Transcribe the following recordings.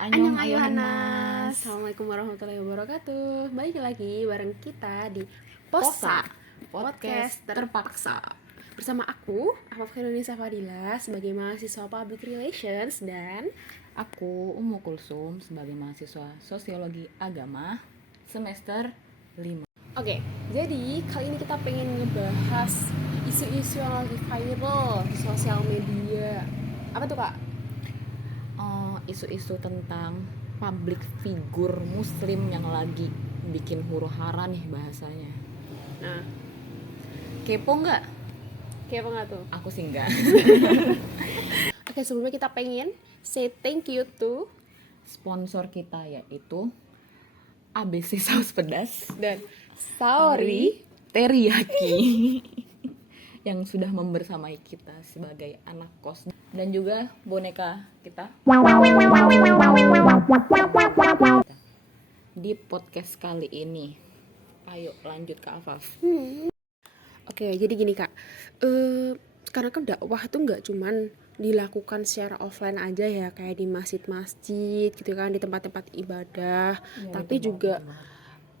Annyeong Ayohanas. Assalamualaikum warahmatullahi wabarakatuh. Balik lagi bareng kita di Posa, Podcast Terpaksa. Bersama aku, Afaf Indonesia Fadila sebagai mahasiswa Public Relations dan Aku Umu Kulsum sebagai mahasiswa Sosiologi Agama semester 5. Oke, jadi kali ini kita pengen ngebahas isu-isu yang lagi viral di sosial media. Apa tuh, Kak? Isu-isu tentang public figure muslim yang lagi bikin huru-hara nih bahasanya. Nah, Kepo nggak? kayak apa nggak tuh? Aku sih nggak. Oke, sebelumnya kita pengen say thank you to Sponsor kita yaitu ABC Saus Pedas dan Saori Teriyaki yang sudah membersamai kita sebagai anak kos, dan juga boneka kita di podcast kali ini. Ayo lanjut ke Afaf. Oke, jadi gini Kak, karena kan dakwah itu nggak cuman dilakukan secara offline aja ya, kayak di masjid-masjid gitu kan, di tempat-tempat ibadah, tapi juga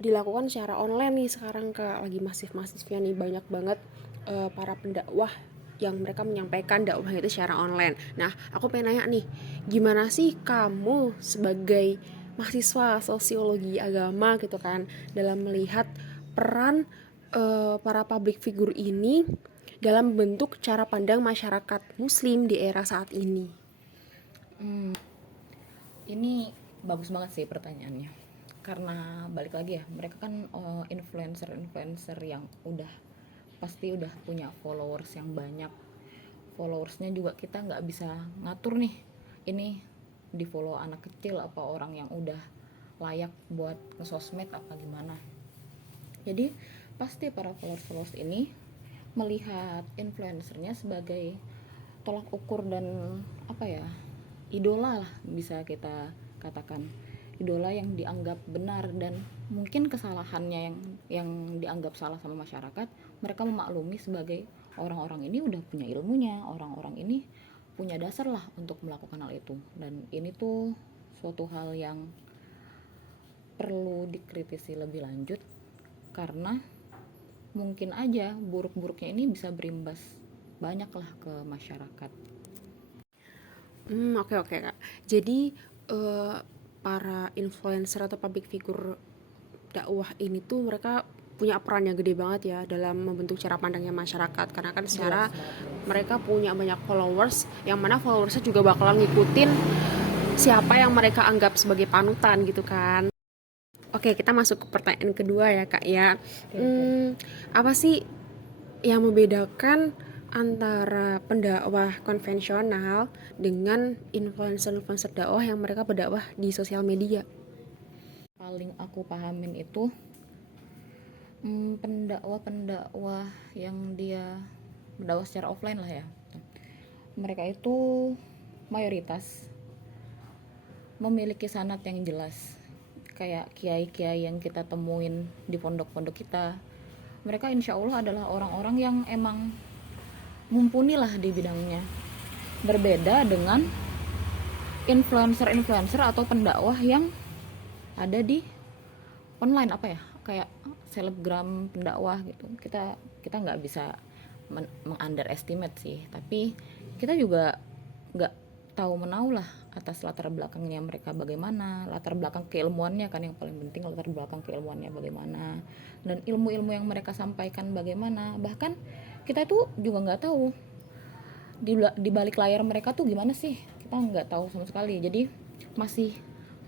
dilakukan secara online nih sekarang Kak, lagi masif-masifnya nih banyak banget para pendakwah yang mereka menyampaikan dakwah itu secara online. Nah, aku pengen nanya nih, gimana sih kamu sebagai mahasiswa sosiologi agama gitu kan, dalam melihat peran para public figure ini dalam bentuk cara pandang masyarakat muslim di era saat ini? Ini bagus banget sih pertanyaannya. Karena balik lagi ya, mereka kan influencer yang pasti udah punya followers yang banyak. Followersnya juga kita nggak bisa ngatur nih, ini di follow anak kecil apa orang yang udah layak buat nge-sosmed apa gimana. Jadi pasti para followers ini melihat influencernya sebagai tolak ukur dan apa ya, idola lah bisa kita katakan, idola yang dianggap benar, dan mungkin kesalahannya yang dianggap salah sama masyarakat, mereka memaklumi sebagai orang-orang ini udah punya ilmunya, orang-orang ini punya dasar lah untuk melakukan hal itu. Dan ini tuh suatu hal yang perlu dikritisi lebih lanjut, karena mungkin aja buruk-buruknya ini bisa berimbas banyak lah ke masyarakat. Oke Kak. Jadi para influencer atau public figure dakwah ini tuh mereka punya peran yang gede banget ya dalam membentuk cara pandangnya masyarakat, karena kan secara mereka punya banyak followers yang mana followersnya juga bakalan ngikutin siapa yang mereka anggap sebagai panutan gitu kan. Oke, kita masuk ke pertanyaan kedua ya Kak ya. Apa sih yang membedakan antara pendakwah konvensional dengan influencer-influencer dakwah yang mereka berdakwah di sosial media? Paling aku pahamin itu pendakwah yang dia berdakwah secara offline lah ya, mereka itu mayoritas memiliki sanad yang jelas, kayak kiai-kiai yang kita temuin di pondok-pondok kita. Mereka insya Allah adalah orang-orang yang emang mumpuni lah di bidangnya, berbeda dengan influencer atau pendakwah yang ada di online, apa ya, kayak selebgram pendakwah gitu. Kita nggak bisa mengunderestimate sih, tapi kita juga nggak tahu menau lah atas latar belakangnya mereka bagaimana, latar belakang keilmuannya kan yang paling penting, latar belakang keilmuannya bagaimana, dan ilmu-ilmu yang mereka sampaikan bagaimana. Bahkan kita tuh juga nggak tahu di balik layar mereka tuh gimana sih, kita nggak tahu sama sekali. Jadi masih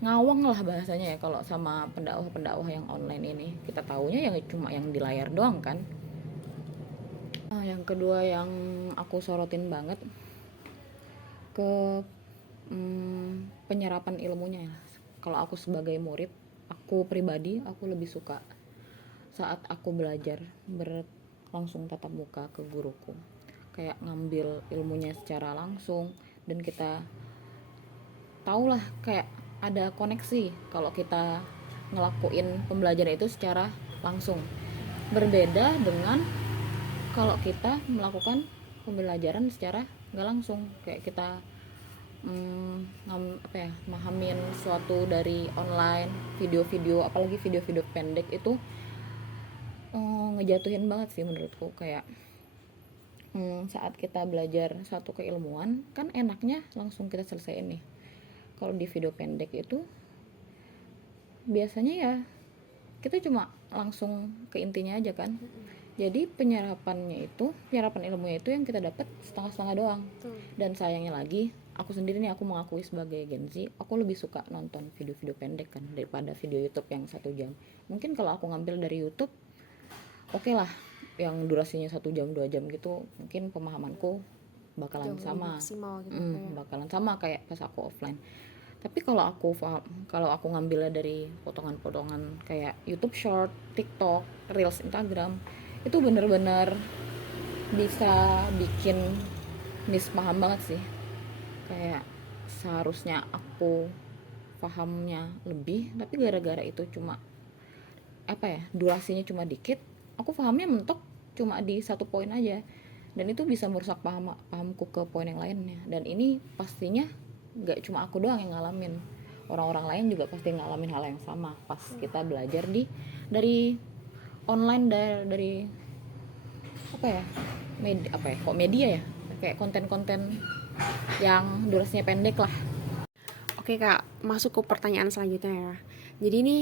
ngawang lah bahasanya ya kalau sama pendakwah yang online ini. Kita taunya yang cuma yang di layar doang kan. Yang kedua yang aku sorotin banget ke penyerapan ilmunya ya. Kalau aku sebagai murid, aku pribadi aku lebih suka saat aku belajar berlangsung tatap muka ke guruku, kayak ngambil ilmunya secara langsung, dan kita tahulah kayak ada koneksi kalau kita ngelakuin pembelajaran itu secara langsung. Berbeda dengan kalau kita melakukan pembelajaran secara nggak langsung, kayak kita mahamin suatu dari online, video-video, apalagi video-video pendek itu ngejatuhin banget sih menurutku. Kayak saat kita belajar suatu keilmuan kan enaknya langsung kita selesaiin nih. Kalau di video pendek itu biasanya ya kita cuma langsung ke intinya aja kan. Jadi penyerapan ilmunya itu yang kita dapat setengah-setengah doang. Dan sayangnya lagi, aku sendiri nih, aku mengakui sebagai Gen Z, aku lebih suka nonton video-video pendek kan daripada video YouTube yang 1 jam. Mungkin kalau aku ngambil dari YouTube, oke lah, yang durasinya 1 jam 2 jam gitu, mungkin pemahamanku bakalan sama, bakalan sama kayak pas aku offline. Tapi kalau aku ngambilnya dari potongan-potongan kayak YouTube Short, TikTok, Reels Instagram, itu bener-bener bisa bikin mispaham banget sih. Kayak seharusnya aku pahamnya lebih, tapi gara-gara itu cuma durasinya cuma dikit, aku pahamnya mentok cuma di satu poin aja, dan itu bisa merusak pahamku ke poin yang lainnya. Dan ini pastinya gak cuma aku doang yang ngalamin, orang-orang lain juga pasti ngalamin hal yang sama pas kita belajar dari online, dari media ya, kayak konten-konten yang durasinya pendek lah. Oke Kak, masuk ke pertanyaan selanjutnya ya. Jadi ini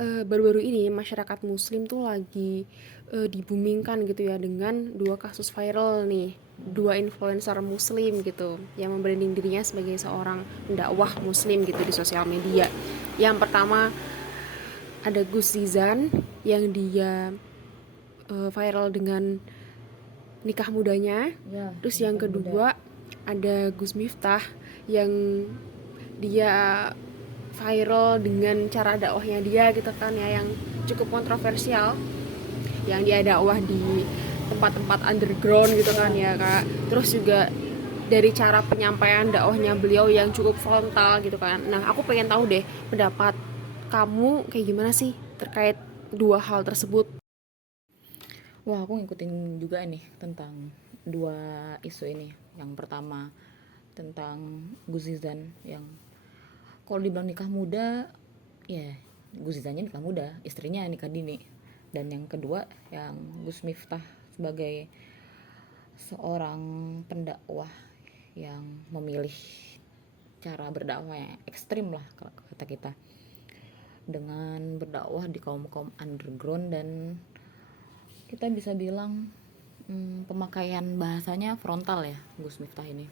baru-baru ini masyarakat muslim tuh lagi dibumingkan gitu ya dengan 2 kasus viral nih, 2 influencer muslim gitu yang membranding dirinya sebagai seorang pendakwah muslim gitu di sosial media. Yang pertama ada Gus Zizan yang dia viral dengan nikah mudanya. Ya, Terus yang kedua ada Gus Miftah yang dia viral dengan cara dakwahnya dia gitu kan ya, yang cukup kontroversial, yang dia dakwah di tempat-tempat underground gitu kan ya Kak. Terus juga dari cara penyampaian dakwahnya beliau yang cukup frontal gitu kan. Nah aku pengen tahu deh pendapat kamu kayak gimana sih terkait 2 hal tersebut. Wah, aku ngikutin juga nih tentang 2 isu ini. Yang pertama tentang Gus Zizan, yang kalau dibilang nikah muda, ya Gus Zizannya nikah muda, istrinya nikah dini. Dan yang kedua yang Gus Miftah sebagai seorang pendakwah yang memilih cara berdakwah yang ekstrim lah kalau kata kita, dengan berdakwah di kaum-kaum underground. Dan kita bisa bilang pemakaian bahasanya frontal ya Gus Miftah ini.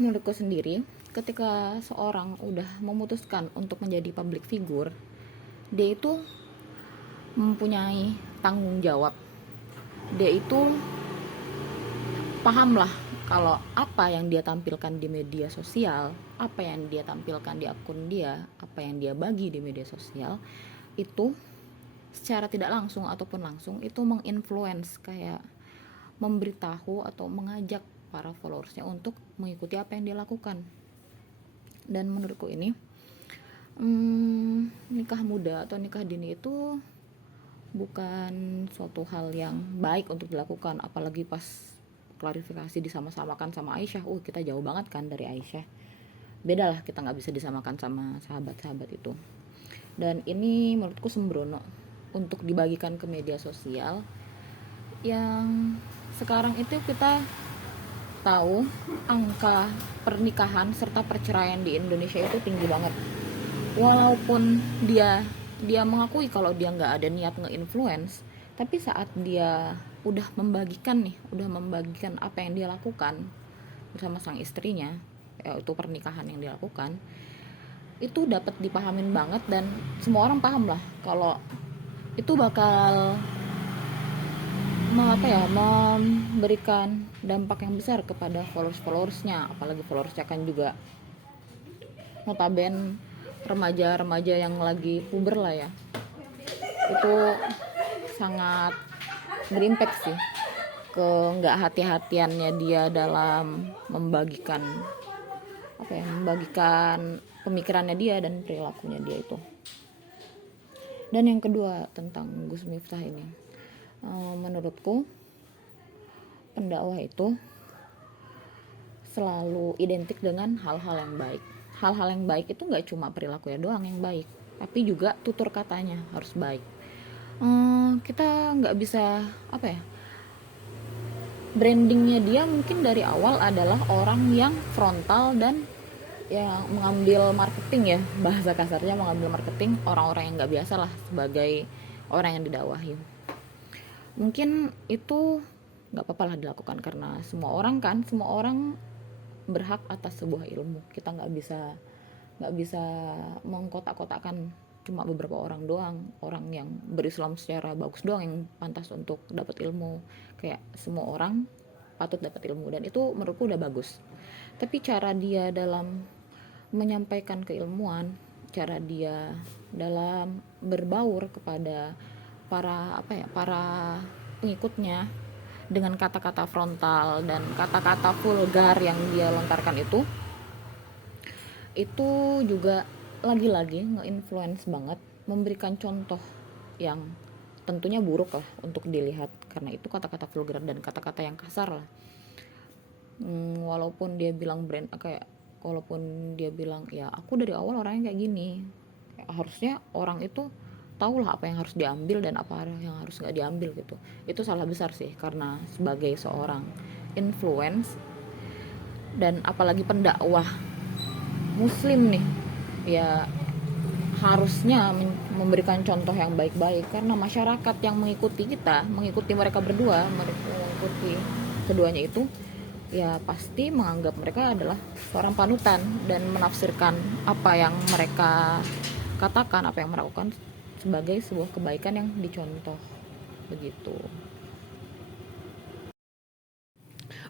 Menurutku sendiri, ketika seorang udah memutuskan untuk menjadi public figure, dia itu mempunyai tanggung jawab. Dia itu paham lah kalau apa yang dia tampilkan di media sosial, apa yang dia tampilkan di akun dia, apa yang dia bagi di media sosial, itu secara tidak langsung ataupun langsung itu menginfluence, kayak memberitahu atau mengajak para followersnya untuk mengikuti apa yang dia lakukan. Dan menurutku ini nikah muda atau nikah dini itu bukan suatu hal yang baik untuk dilakukan, apalagi pas klarifikasi disama-samakan sama Aisyah. Kita jauh banget kan dari Aisyah, beda lah, kita nggak bisa disamakan sama sahabat-sahabat itu. Dan ini menurutku sembrono untuk dibagikan ke media sosial, yang sekarang itu kita tahu angka pernikahan serta perceraian di Indonesia itu tinggi banget. Walaupun dia mengakui kalau dia nggak ada niat nge-influence, tapi saat dia udah membagikan apa yang dia lakukan bersama sang istrinya, yaitu pernikahan yang dilakukan, itu dapat dipahamin banget. Dan semua orang paham lah kalau itu bakal memberikan dampak yang besar kepada followersnya, apalagi followersnya kan juga notaben remaja-remaja yang lagi puber lah ya. Itu sangat berimpact sih ke nggak hati-hatiannya dia dalam membagikan pemikirannya dia dan perilakunya dia itu. Dan yang kedua tentang Gus Miftah ini, menurutku pendakwah itu selalu identik dengan hal-hal yang baik. Hal-hal yang baik itu nggak cuma perilakunya doang yang baik, tapi juga tutur katanya harus baik. Kita nggak bisa apa ya, brandingnya dia mungkin dari awal adalah orang yang frontal dan yang mengambil marketing ya, bahasa kasarnya mengambil marketing orang-orang yang nggak biasa lah sebagai orang yang didakwahi. Mungkin itu nggak apa-apa lah dilakukan karena semua orang berhak atas sebuah ilmu. Kita nggak bisa mengkotak-kotakan cuma beberapa orang doang, orang yang berislam secara bagus doang yang pantas untuk dapat ilmu. Kayak semua orang patut dapat ilmu, dan itu menurutku udah bagus. Tapi cara dia dalam menyampaikan keilmuan, cara dia dalam berbaur kepada para pengikutnya dengan kata-kata frontal dan kata-kata vulgar yang dia lontarkan itu juga lagi-lagi nge-influence banget, memberikan contoh yang tentunya buruk lah untuk dilihat, karena itu kata-kata vulgar dan kata-kata yang kasar lah. Walaupun dia bilang walaupun dia bilang ya aku dari awal orangnya kayak gini, harusnya orang itu tahulah apa yang harus diambil dan apa yang harus nggak diambil gitu. Itu salah besar sih, karena sebagai seorang influence dan apalagi pendakwah muslim nih, ya harusnya memberikan contoh yang baik-baik, karena masyarakat yang mengikuti mereka berdua, mengikuti keduanya itu, ya pasti menganggap mereka adalah seorang panutan dan menafsirkan apa yang mereka katakan, apa yang melakukan sebagai sebuah kebaikan yang dicontoh begitu.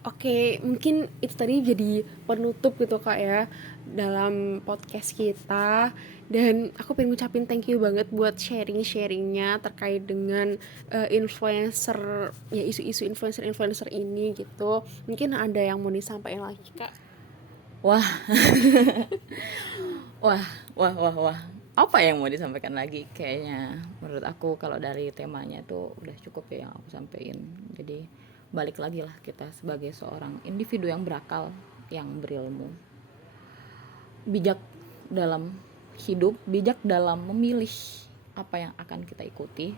Oke, mungkin itu tadi jadi penutup gitu Kak ya dalam podcast kita. Dan aku pengen ngucapin thank you banget buat sharing-sharingnya terkait dengan influencer, ya isu-isu influencer-influencer ini gitu. Mungkin ada yang mau disampaikan lagi Kak? Wah, wah, wah. Apa yang mau disampaikan lagi? Kayaknya menurut aku kalau dari temanya itu udah cukup ya yang aku sampaikan. Jadi balik lagi lah, kita sebagai seorang individu yang berakal, yang berilmu, bijak dalam hidup, bijak dalam memilih apa yang akan kita ikuti,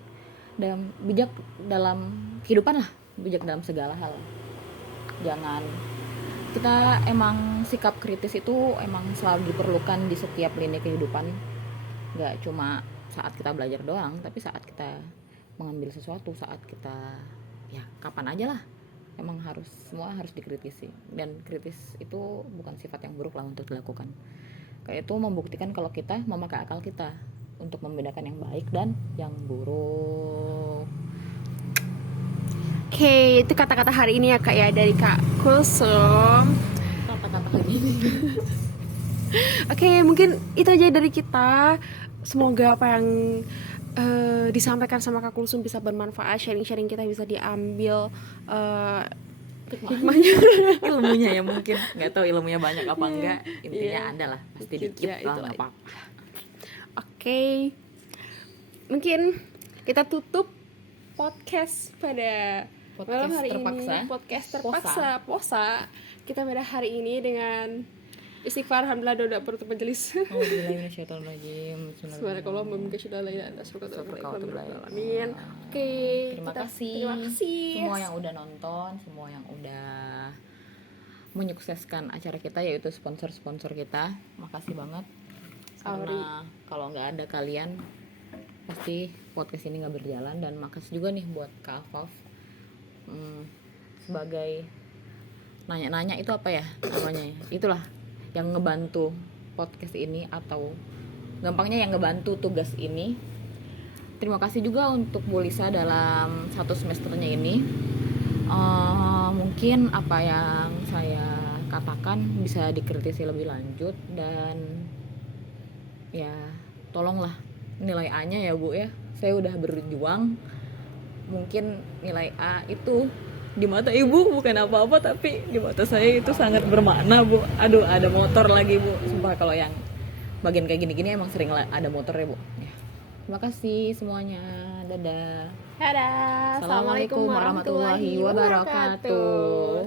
dan bijak dalam kehidupan lah, bijak dalam segala hal. Jangan, kita emang sikap kritis itu emang selalu diperlukan di setiap lini kehidupan, nggak cuma saat kita belajar doang, tapi saat kita mengambil sesuatu, saat kita ya kapan aja lah, emang semua harus dikritisi. Dan kritis itu bukan sifat yang buruk lah untuk dilakukan. Kayak itu membuktikan kalau kita memakai akal kita untuk membedakan yang baik dan yang buruk. Oke, itu kata-kata hari ini ya Kak ya dari Kak Kulsum. Kata-kata hari ini. Oke, mungkin itu aja dari kita. Semoga apa yang disampaikan sama Kak Kulsum bisa bermanfaat, sharing-sharing kita bisa diambil hikmahnya. Ilmunya ya, mungkin nggak tahu ilmunya banyak apa enggak, intinya ada lah, pasti dikit lah, nggak apa-apa. Oke, mungkin kita tutup podcast pada malam hari terpaksa. ini, podcast terpaksa posa kita pada hari ini dengan istighfar, alhamdulillah, doa perut majelis. Amin. Oke, Terima kasih semua yang udah nonton, semua yang udah menyukseskan acara kita, yaitu sponsor-sponsor kita. Makasih banget, karena kalau nggak ada kalian pasti podcast ini nggak berjalan. Dan makasih juga nih buat Kak Afaf, sebagai nanya-nanya itu apa ya namanya, itulah yang ngebantu podcast ini, atau gampangnya yang ngebantu tugas ini. Terima kasih juga untuk Bu Lisa dalam 1 semesternya ini. Mungkin apa yang saya katakan bisa dikritisi lebih lanjut, dan ya tolonglah nilai A-nya ya Bu ya. Saya udah berjuang, mungkin nilai A itu di mata ibu bukan apa-apa, tapi di mata saya itu sangat bermakna Bu. Aduh, ada motor lagi Bu, sumpah kalau yang bagian kayak gini-gini emang sering ada motor ya Bu ya. Terima kasih semuanya, dadah. Assalamualaikum warahmatullahi wabarakatuh.